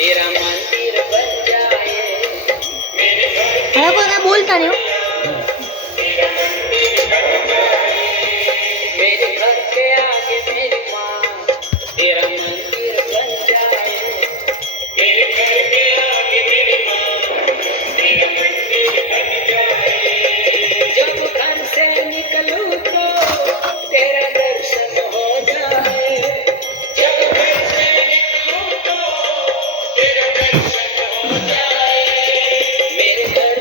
तेरा मंदिर बन जाए है कोई क्या बोलता नहीं हो मेरे घर के आगे मेरी माँ तेरा मंदिर बन जाए मेरे घर के आगे मेरी माँ तेरा मंदिर बन जाए जब घर से निकलूं तो तेरा दर्शन हो जाए जब घर से निकलूं तो तेरा दर्शन हो जाए मेरे घर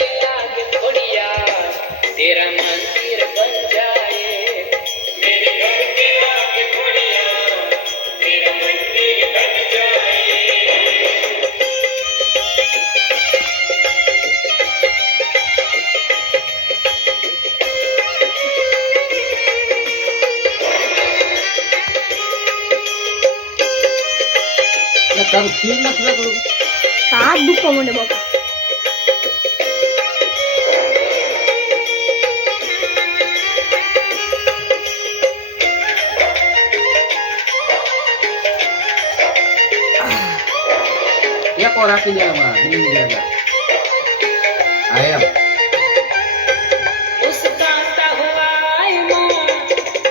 के आगे खोड़िया तेरा मंदिर बन जाए मेरे घर के आगे खोड़िया तेरा मंदिर बन जाए તારું ખીર નથી રાખવું हाथ दुखो मुंडे बाबा એક વાર રાખી દેવામાં નીમ દેવા આ એમ मुस्कुराता हुआ आई माँ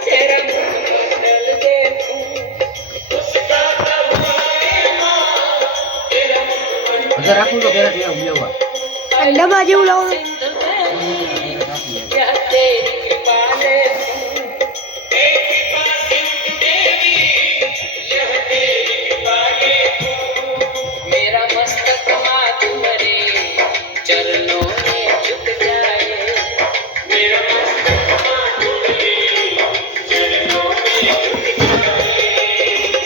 तेरा मुखमंडल देखूं मुस्कुराता हुआ आई माँ तेरा मुखमंडल બધા રાખું તો પેલા ત્યાં ઉલેવા डब्बा जेवू लावून यह तेरी कृपा देखूं तेरी कृपा देवी यह तेरी कृपा देखूं मेरा मस्तक माँ तुम्हारे चरणों में झुक जाए मेरा मस्तक माँ तुम्हारे चरणों में झुक जाए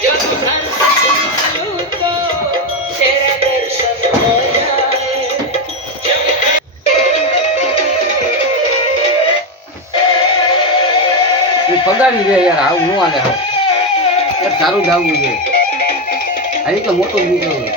जब घर से निकलूं तो तेरा दर्शन हो जाए जब તું પગાડી દે યાર આવું ન આલે હાવ યાર સારું જ આવવું જોઈએ આ તો મોટો દીકરો છે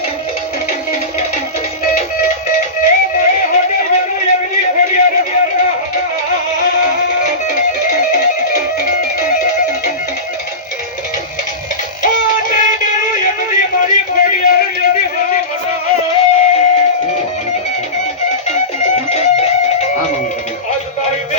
આમ આમ કરી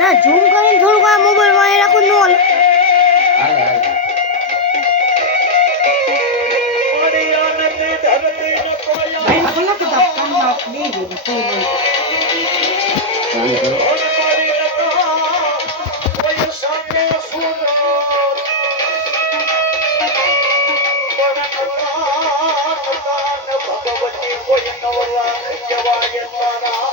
ના ઝૂમ કરીને થોડુંક આ મોબાઈલ માં રાખું નો હાલે હાલે હાલે ચાલુ કરો ભગવતી કોઈ નવલા જવાય તારા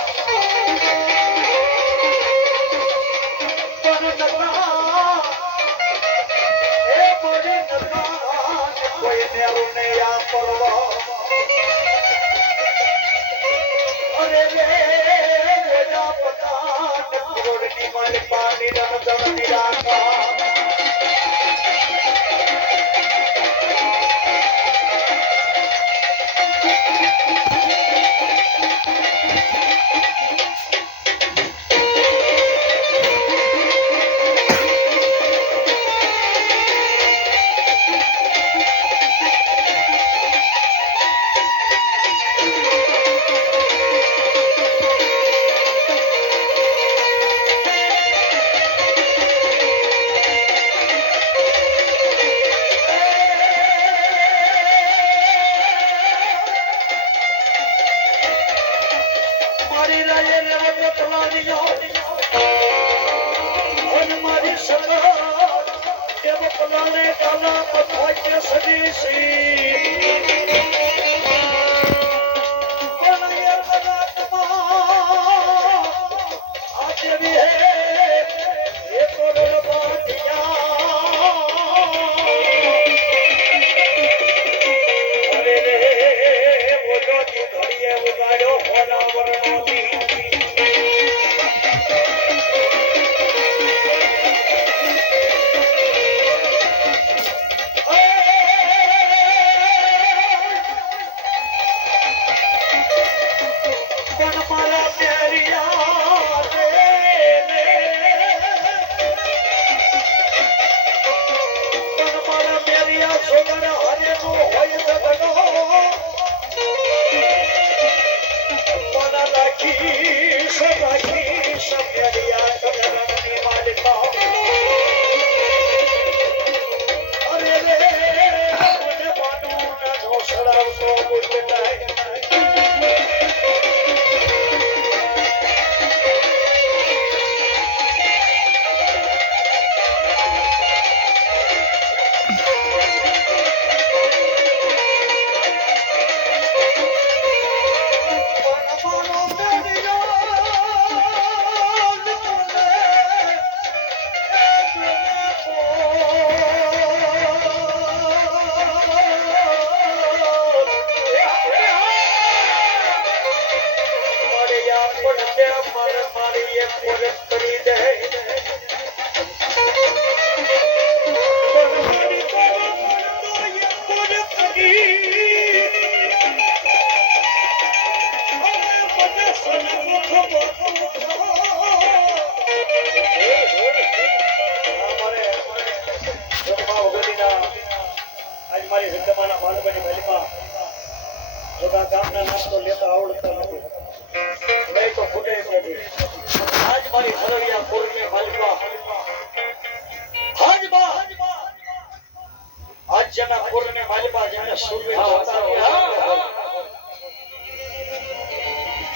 ઓલાને કાલા પથાય સદીસી કોનયે મનાતમાં આજે વી હે એ કોરલ બાતિયા અરે રે ઓલો દી ઘડીએ ઉગાડ્યો હોના વર્ણોથી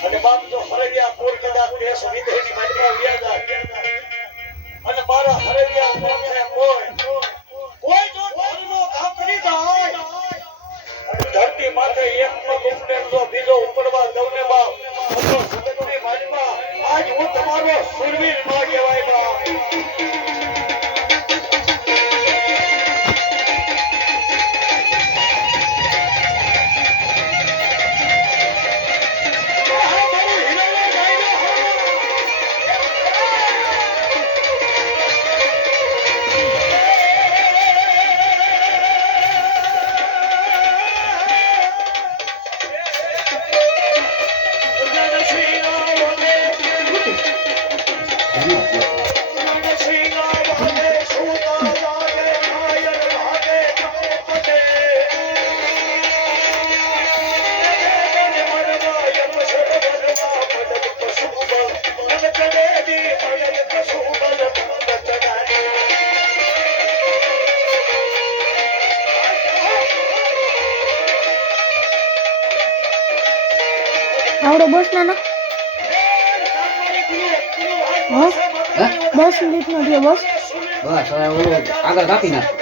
અને બાપ જો હરગ્યા પૂર કદાચ દેશ વિદેશની માલિકા વ્યા જાય અને મારા હરગ્યા પૂરને કોઈ જો ધર્મનો કામ કરી જાય અને ધરતી માથે એક પગ ઉપને જો બીજો ઉપડવા દવને બાપ તો જગતની માલિકા આજ હું તમારો સુરવીર ન કહેવાય બાપ આવડો બસ ના હે? 10 મિનિટનો થયો બસ બસ હવે ઓલું આગળ કાપી નાખ